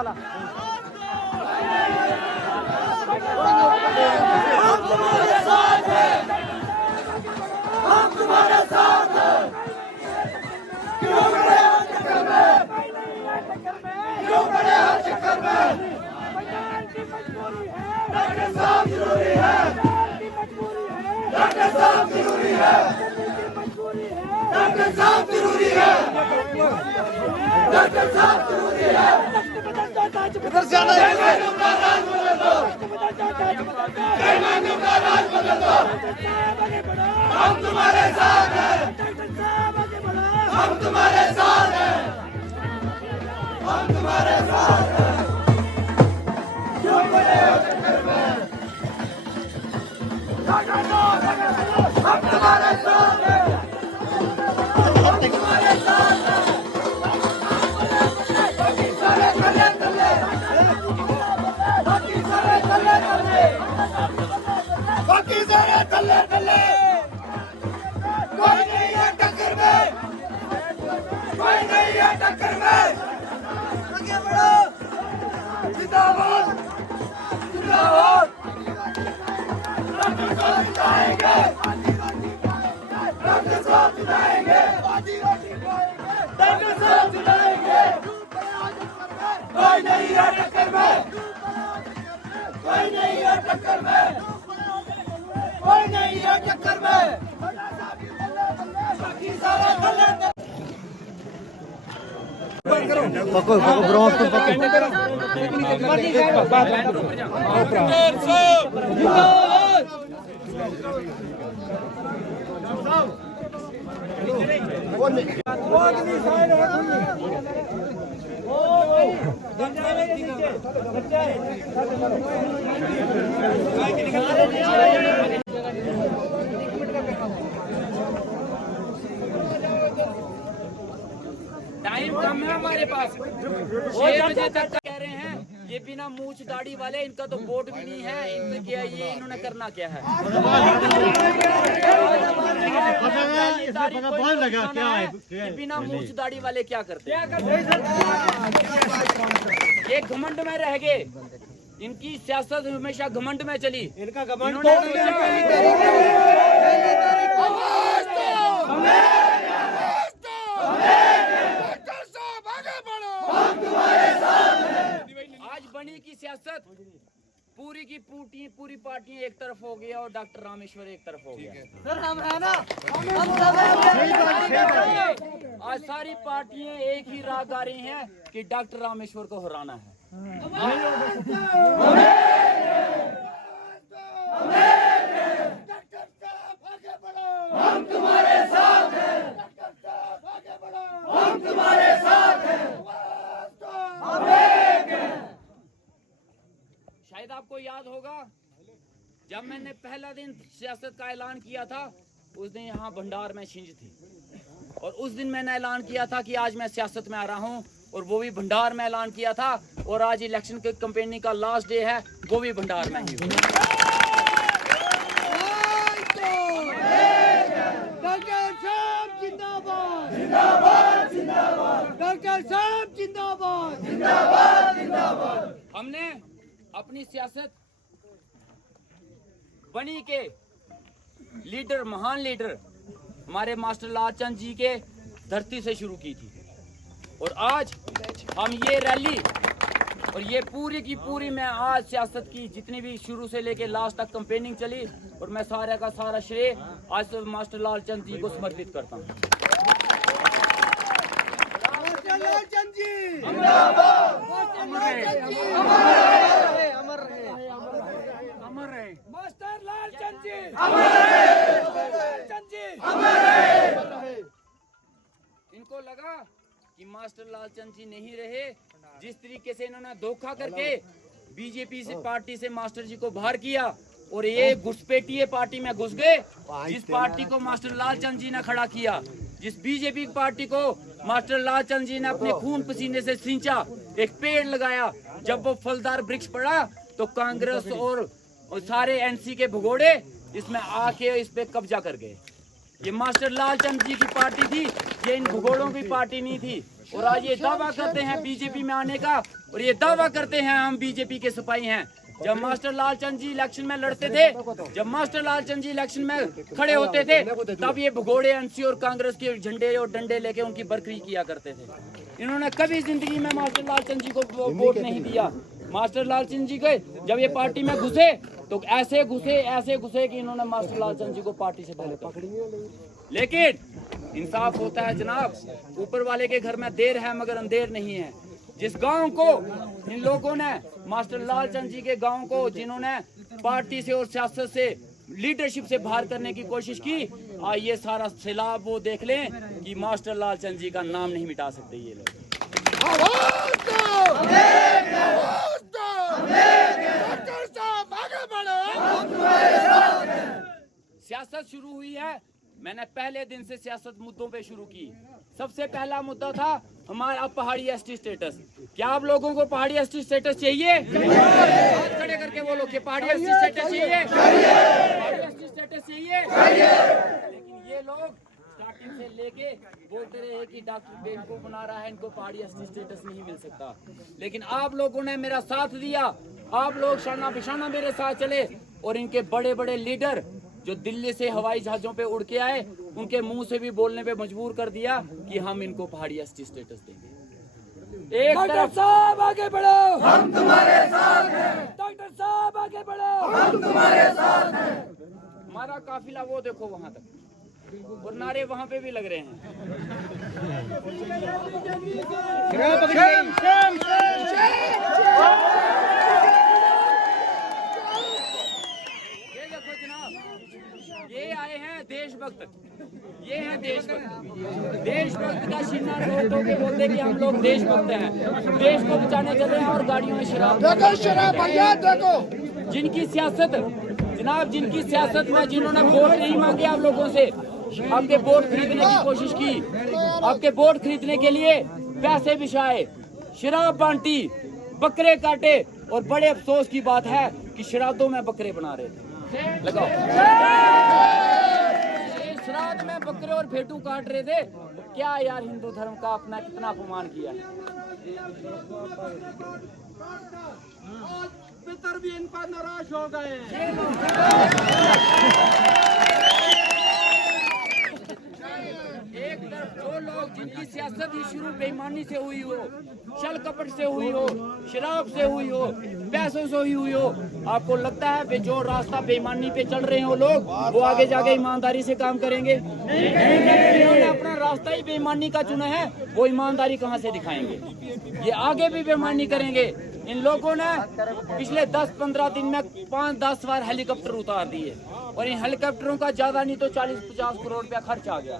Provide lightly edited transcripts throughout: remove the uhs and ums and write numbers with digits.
वाला। हम तुम्हारे साथ हैं, हम तुम्हारे साथ हैं। क्यों खड़े हो चक्कर में, क्यों खड़े हो चक्कर में? डॉक्टर साहब जरूरी है, डॉक्टर साहब जरूरी है, डॉक्टर साहब जरूरी है, डॉक्टर साहब जरूरी है। इधर से आना है। बेईमानों का राज बदल दो, बेईमानों का राज बदल दो। हम तुम्हारे साथ हैं, हम तुम्हारे साथ हैं, हम तुम्हारे साथ हैं। क्यों खड़े हो चक्कर में? हम तुम्हारे साथ हैं, हम तुम्हारे साथ हैं। बाकी सारे थल्ले थल्ले, बाकी सारे थल्ले थल्ले, बाकी सारे थल्ले थल्ले। कोई नहीं है टक्कर में, कोई नहीं है टक्कर में। आगे बढ़ो, जिंदाबाद, जिंदाबाद। डॉक्टर साहब जिताएंगे, डॉक्टर साहब जिताएंगे, डॉक्टर साहब जिताएंगे। कोई नहीं है टक्कर में, कोई नहीं है टक्कर में, कोई नहीं है टक्कर में। बाकी सारे थल्ले पको ब्रॉस को पको। टाइम कम है हमारे पास, 6 बजे तक कह रहे हैं। ये बिना मूछ दाढ़ी वाले, इनका तो वोट भी नहीं है। इनसे क्या ये इन्होंने करना क्या है? ये बिना मूछ दाढ़ी वाले क्या करते हैं? ये घमंड में रह गए। इनकी सियासत हमेशा घमंड में चली। इनका घमंड आज बनी की सियासत पूरी की पूरी पार्टियां एक तरफ हो गया और डॉक्टर रामेश्वर एक तरफ हो गया। सर हम है ना, आज सारी पार्टियां एक ही राह गा रही हैं कि डॉक्टर रामेश्वर को हराना है। हम तुम्हारे साथ हैं, हम तुम्हारे साथ हैं। शायद आपको याद होगा जब मैंने पहला दिन सियासत का ऐलान किया था, उस दिन यहाँ भंडार में छिंज थी और उस दिन मैंने ऐलान किया था कि आज मैं सियासत में आ रहा हूँ और वो भी भंडार में ऐलान किया था। और आज इलेक्शन के कैंपेनिंग का लास्ट डे है, वो भी भंडार में ही। डॉक्टर साहब जिंदाबाद, जिंदाबाद, जिंदाबाद, डॉक्टर साहब जिंदाबाद, जिंदाबाद, जिंदाबाद। हमने अपनी सियासत बनी के लीडर, महान लीडर हमारे मास्टर लालचंद जी के धरती से शुरू की थी और आज हम ये रैली और ये पूरी की पूरी मैं आज सियासत की जितनी भी शुरू से लेके लास्ट तक कैंपेनिंग चली और मैं सारे का सारा श्रेय आज तो मास्टर लालचंद जी को समर्पित करता हूँ। मास्टर लालचंद जी जिंदाबाद, अमर रहे, अमर रहे। मास्टर लालचंद जी अमर रहे, लालचंद जी अमर रहे। इनको लगा कि मास्टर लालचंद जी नहीं रहे, जिस तरीके से इन्होंने धोखा करके बीजेपी से पार्टी से मास्टर जी को बाहर किया और ये घुसपैठिए पार्टी में घुस गए। जिस पार्टी को मास्टर लालचंद जी ने खड़ा किया, जिस बीजेपी पार्टी को मास्टर लालचंद जी ने अपने खून पसीने से सींचा, एक पेड़ लगाया, जब वो फलदार वृक्ष पड़ा तो कांग्रेस और सारे एनसी के भगोड़े इसमें आके इस पे कब्जा कर गए। ये मास्टर लालचंद जी की पार्टी थी, ये इन भगोड़ों की पार्टी नहीं थी। और आज ये दावा करते हैं बीजेपी में आने का, और ये दावा करते हैं हम बीजेपी के सिपाही हैं। जब मास्टर लालचंद जी इलेक्शन में लड़ते थे, जब मास्टर लालचंद जी इलेक्शन में खड़े होते थे, तब ये भगोड़े एनसी और कांग्रेस के झंडे और डंडे लेके उनकी बरकरी किया करते थे। इन्होंने कभी जिंदगी में मास्टर लालचंद जी को वोट नहीं दिया। मास्टर लालचंद जी के जब ये पार्टी में घुसे तो ऐसे घुसे कि इन्होंने मास्टर लालचंद जी को पार्टी से पहले पकड़ी। लेकिन इंसाफ होता है जनाब, ऊपर वाले के घर में देर है मगर अंधेर नहीं है। जिस गांव को इन लोगों ने, मास्टर लालचंद जी के गांव को जिन्होंने पार्टी से और सियासत से, लीडरशिप से बाहर करने की कोशिश की, ये सारा सैलाब वो देख लें कि मास्टर लालचंद जी का नाम नहीं मिटा सकते ये लोग। सियासत शुरू हुई है, मैंने पहले दिन से सियासत मुद्दों पे शुरू की। सबसे पहला मुद्दा था हमारा पहाड़ी एसटी स्टेटस। क्या आप लोगों को पहाड़ी एसटी स्टेटस चाहिए? हाथ खड़े करके बोलो कि पहाड़ी एसटी स्टेटस चाहिए, पहाड़ी एसटी स्टेटस चाहिए। लेकिन ये लोग स्टार्टिंग से लेके बोलते रहे कि डॉक्टर बेवकूफ बना रहा है, इनको पहाड़ी एसटी स्टेटस नहीं मिल सकता। लेकिन आप लोगों ने मेरा साथ दिया, आप लोग शाना बिशाना मेरे साथ चले, और इनके बड़े बड़े लीडर जो दिल्ली से हवाई जहाजों पे उड़ के आए, उनके मुंह से भी बोलने पे मजबूर कर दिया कि हम इनको पहाड़ी एसटी स्टेटस देंगे। एक तरफ साहब आगे बढ़ो, हम तुम्हारे साथ हैं। डॉक्टर साहब आगे बढ़ो, हम तुम्हारे साथ हैं। हमारा काफिला वो देखो वहां तक, और नारे वहां पे भी लग रहे हैं। ये देखो जनाब, ये आए हैं देशभक्त, ये हैं देशभक्त। देशभक्त का शिरनार नोटों के बोलते कि हम लोग देशभक्त हैं, देश को बचाने चले हैं, और गाड़ियों में शराब देखो। जिनकी सियासत जनाब, जिनकी सियासत में जिन्होंने वोट नहीं मांगे आप लोगों से, आपके वोट खरीदने की कोशिश की, आपके वोट खरीदने के लिए पैसे बिछाए, शराब बांटी, बकरे काटे, और बड़े अफसोस की बात है कि श्राद्धों में बकरे बना रहे थे। लगाओ, श्राद्ध में बकरे और भेटू काट रहे थे। क्या यार, हिंदू धर्म का अपना कितना अपमान किया। पितर भी इन पर नाराज हो गए। एक तरफ जो लोग जिनकी सियासत ही शुरू बेईमानी से हुई हो, छल कपट से हुई हो, शराब से हुई हो, पैसों से हुई हो, आपको लगता है जो रास्ता बेईमानी पे चल रहे हो लोग, वो आगे जाके ईमानदारी से काम करेंगे? इन्होंने अपना रास्ता ही बेईमानी का चुना है, वो ईमानदारी कहाँ से दिखाएंगे? ये आगे भी बेईमानी करेंगे। इन लोगों ने पिछले 10-15 दिन में 5-10 बार हेलीकॉप्टर उतार दिए, और इन हेलीकॉप्टरों का ज्यादा नहीं तो 40-50 करोड़ रुपया खर्च आ गया।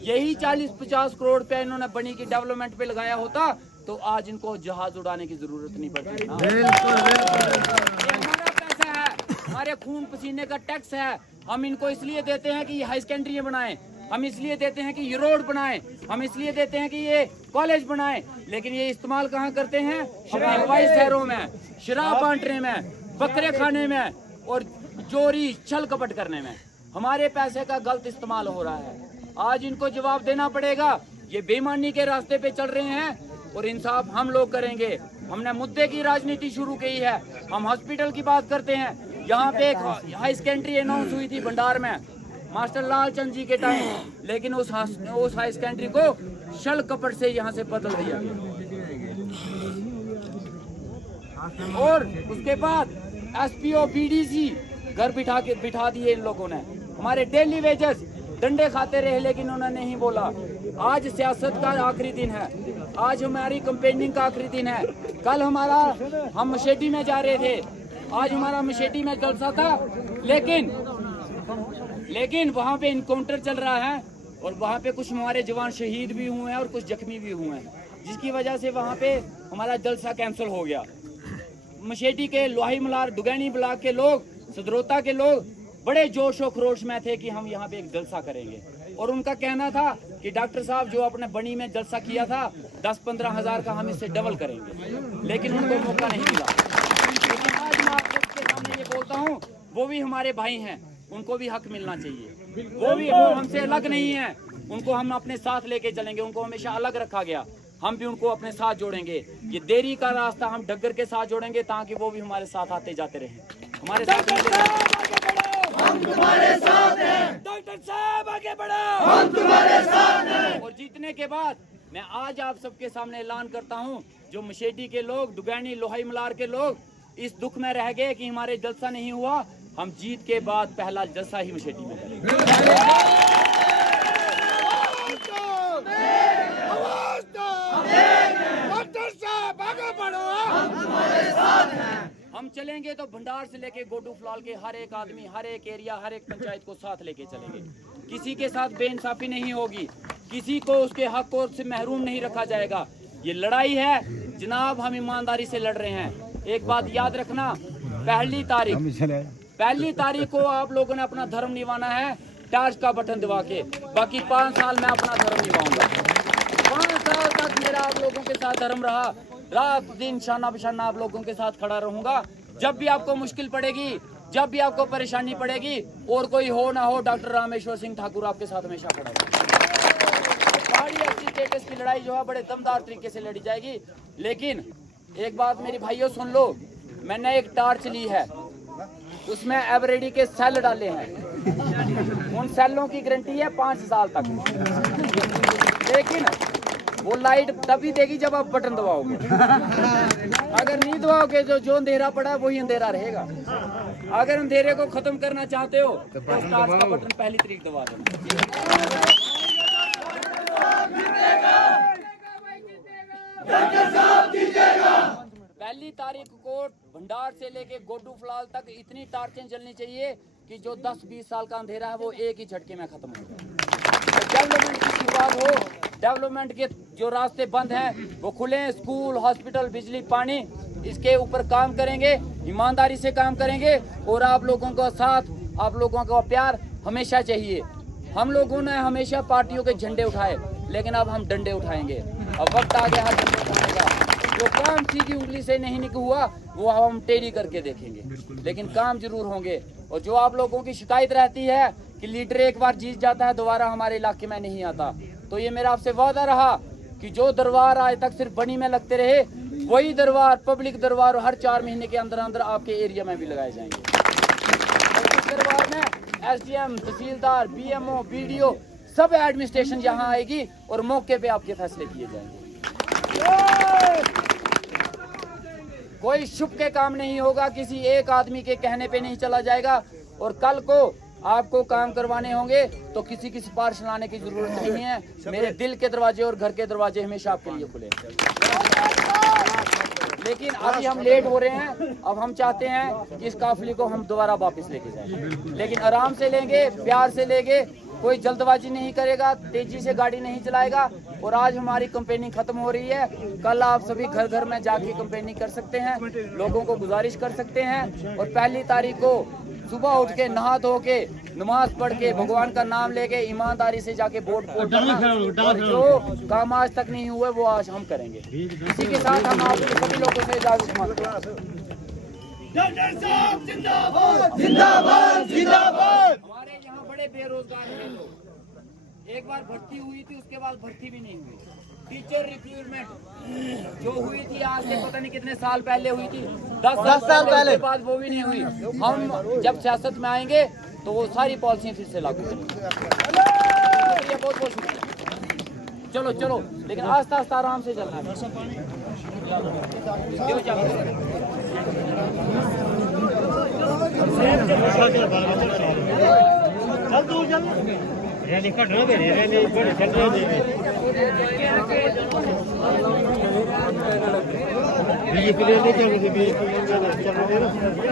यही 40-50 करोड़ रुपया इन्होंने बनी की डेवलपमेंट पे लगाया होता तो आज इनको जहाज उड़ाने की जरूरत नहीं पड़ती ना। ये हमारा पैसा है, हमारे खून पसीने का टैक्स है। हम इनको इसलिए देते हैं कि ये हाई सेकेंडरी बनाएं, हम इसलिए देते हैं कि ये रोड बनाएं, हम इसलिए देते हैं कि ये कॉलेज बनाएं, लेकिन ये इस्तेमाल कहाँ करते हैं? अपने हवाई शहरों में, शराब बांटने में, बकरे खाने में, और चोरी छल कपट करने में। हमारे पैसे का गलत इस्तेमाल हो रहा है। आज इनको जवाब देना पड़ेगा। ये बेईमानी के रास्ते पे चल रहे हैं, और इंसाफ हम लोग करेंगे। हमने मुद्दे की राजनीति शुरू की है। हम हॉस्पिटल की बात करते हैं। यहाँ पे एक हाई सेकेंडरी अनाउंस हुई थी भंडार में मास्टर लालचंद जी के टाइम, लेकिन उस हाई सेकेंडरी को छल कपट से यहाँ से बदल दिया। और उसके बाद एसपीओ बीडीसी घर बिठा दिए इन लोगों ने। हमारे डेली वेजेस डंडे खाते रहे, लेकिन उन्होंने नहीं बोला। आज सियासत का आखिरी दिन है, आज हमारी कंपेनिंग का आखिरी दिन है। कल हम मशेटी में जा रहे थे, आज हमारा मशेटी में जलसा था, लेकिन वहाँ पे इनकाउंटर चल रहा है, और वहाँ पे कुछ हमारे जवान शहीद भी हुए हैं और कुछ जख्मी भी हुए हैं, जिसकी वजह से वहाँ पे हमारा जलसा कैंसिल हो गया। मशेटी के लोहाई मलार डुगैनी ब्लॉक के लोग, सदरोता के लोग बड़े जोश और खरोश में थे कि हम यहाँ पे एक जलसा करेंगे, और उनका कहना था कि डॉक्टर साहब जो अपने बनी में जलसा किया था 10-15 हज़ार का हम इससे डबल करेंगे, लेकिन उनको मौका नहीं मिला। लेकिन आज मैं आप सबके सामने ये बोलता हूँ, वो भी हमारे भाई हैं, उनको भी हक मिलना चाहिए। वो हमसे अलग नहीं है, उनको हम अपने साथ लेके चलेंगे। उनको हमेशा अलग रखा गया, हम भी उनको अपने साथ जोड़ेंगे। ये देरी का रास्ता हम डग्गर के साथ जोड़ेंगे ताकि वो भी हमारे साथ आते जाते रहें, हमारे साथ मिले रहें। हम तुम्हारे साथ हैं। डॉक्टर साहब आगे बढ़ो, हम तुम्हारे साथ हैं। और जीतने के बाद मैं आज आप सबके सामने ऐलान करता हूं, जो मशेटी के लोग, दुगैनी लोहाई मलार के लोग इस दुख में रह गए कि हमारे जलसा नहीं हुआ, हम जीत के बाद पहला जलसा ही मशेटी में करेंगे। डॉक्टर साहब आगे बढ़ो, हम तुम्हारे साथ हैं। हम चलेंगे तो भंडार से लेके गोडू फलाल के हर एक आदमी, हर एक एरिया, हर एक पंचायत को साथ लेके चलेंगे। किसी के साथ बेइंसाफी नहीं होगी, किसी को उसके हक और से महरूम नहीं रखा जाएगा। ये लड़ाई है जनाब, हम ईमानदारी से लड़ रहे हैं। एक बात याद रखना, पहली तारीख को आप लोगों ने अपना धर्म निभाना है टार्च का बटन दबा के। बाकी 5 साल मैं अपना धर्म निभाऊंगा। 5 साल तक मेरा आप लोगों के साथ धर्म रहा, रात दिन शाना बिशाना आप लोगों के साथ खड़ा रहूंगा। जब भी आपको मुश्किल पड़ेगी, जब भी आपको परेशानी पड़ेगी, और कोई हो ना हो, डॉक्टर रामेश्वर सिंह ठाकुर आपके साथ हमेशा खड़ा रहेगा। पहाड़ी एसटी स्टेटस की लड़ाई जो है बड़े दमदार तरीके से लड़ी जाएगी। लेकिन एक बात मेरी भाइयों सुन लो, मैंने एक टार्च ली है, उसमें एवरेडी के सेल डाले हैं। उन सेलों की गारंटी है 5 साल तक। लेकिन वो लाइट तभी देगी जब आप बटन दबाओगे। अगर नहीं दबाओगे तो जो अंधेरा पड़ा है वही अंधेरा रहेगा। अगर अंधेरे को खत्म करना चाहते हो तो टार्च का बटन पहली तारीख दबा देना। पहली तारीख को भंडार से लेके गोडू फलाल तक इतनी टार्चें जलनी चाहिए कि जो 10-20 साल का अंधेरा है वो एक ही झटके में खत्म हो जाए। डेवलपमेंट की शुरुआत हो, डेवलपमेंट के जो रास्ते बंद हैं वो खुले। स्कूल, हॉस्पिटल, बिजली, पानी, इसके ऊपर काम करेंगे, ईमानदारी से काम करेंगे। और आप लोगों का साथ, आप लोगों का प्यार हमेशा चाहिए। हम लोगों ने हमेशा पार्टियों के झंडे उठाए, लेकिन अब हम डंडे उठाएंगे। अब वक्त आ गया है डंडे उठाने का। जो काम सीधी उंगली से नहीं हुआ वो हम टेढ़ी करके देखेंगे, लेकिन काम जरूर होंगे। और जो आप लोगों की शिकायत रहती है कि लीडर एक बार जीत जाता है दोबारा हमारे इलाके में नहीं आता, तो ये मेरा आपसे वादा रहा कि जो दरबार आज तक सिर्फ बनी में लगते रहे, वही दरबार, पब्लिक दरबार हर 4 महीने के अंदर अंदर आपके एरिया में भी लगाए जाएंगे। और इस दरबार में SDM, तहसीलदार, BMO, BDO सब एडमिनिस्ट्रेशन यहाँ आएगी और मौके पे आपके फैसले किए जाएंगे। कोई शुभ के काम नहीं होगा, किसी एक आदमी के कहने पे नहीं चला जाएगा। और कल को आपको काम करवाने होंगे तो किसी की सिफारिश लाने की जरूरत नहीं है। मेरे दिल के दरवाजे और घर के दरवाजे हमेशा आपके लिए खुले। लेकिन अभी हम लेट हो रहे हैं। अब हम चाहते हैं कि इस काफिले को हम दोबारा वापस लेके जाएं, लेकिन आराम से लेंगे, प्यार से लेंगे। कोई जल्दबाजी नहीं करेगा, तेजी से गाड़ी नहीं चलाएगा। और आज हमारी कंपेनिंग खत्म हो रही है, कल आप सभी घर घर में जाके कंपेनिंग कर सकते हैं, लोगों को गुजारिश कर सकते हैं। और पहली तारीख को सुबह उठ के नहा धो के नमाज पढ़ के भगवान का नाम लेके ईमानदारी से जाके वोट और जो काम आज तक नहीं हुए वो आज हम करेंगे। इसी के साथ हम आप सभी लोगों से इजाजत मांगते हैं। डॉक्टर साहब जिंदाबाद, जिंदाबाद, जिंदाबाद। हमारे यहाँ बड़े बेरोजगार हैं लोग। एक बार भर्ती हुई थी, उसके बाद भर्ती भी नहीं हुई। टीचर रिक्रूटमेंट जो हुई थी आज से पता नहीं कितने साल पहले हुई थी, 10 साल पहले, उसके बाद वो भी नहीं हुई। हम जब सियासत में आएंगे तो वो सारी पॉलिसियां फिर से लागू करेंगे। बहुत बहुत शुक्रिया। चलो चलो, लेकिन आस्ता आस्ता आराम से चलना रैली कट रहे हैं, रैली बड़े चल रहे हैं। बीजेपी रैली चल रही है, बीजेपी चल रही है।